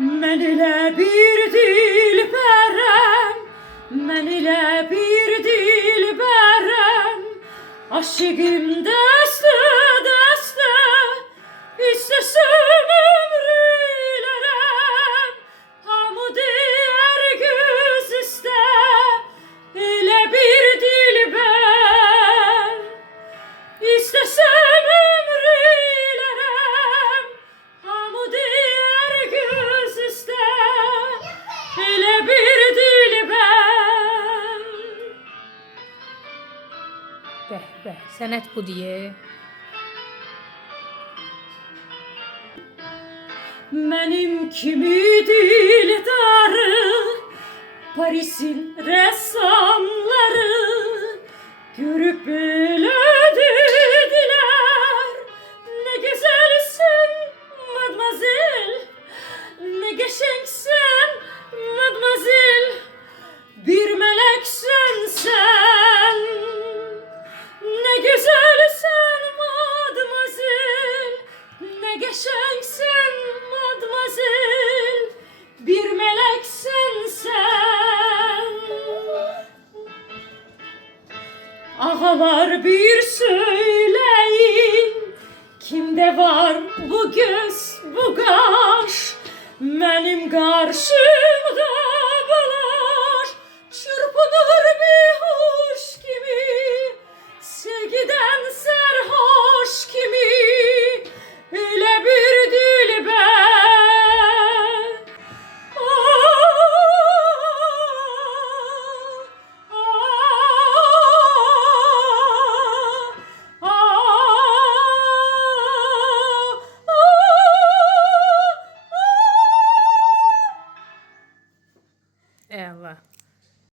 Mən elə bir dilbərəm, mən elə bir dilbərəm, aşığım dəstə dəstə, istəsəm ömrülərəm, hamı deyər göz istə, elə bir dilbər, istəsəm ömrülərəm, hamı deyər göz istə, elə bir dilbər. Bəh, bəh, sənət bu deyə. Mənim kimi dildarı, Parisin rəssamları görüb belə dedilər: nə gözəlsən, madmazel, nə qəşəngsən, madmazel, bir mələksən sən. Ne güzelsen madmazel, ne geçensen madmazel, bir meleksen sen. Ağalar bir söyleyin, kimde var bu göz, bu qaş, benim karşımda bulaş, çırpınır bir huş gibi, sevgiden serhoş kimi, öyle bir dilber. Eyvallah.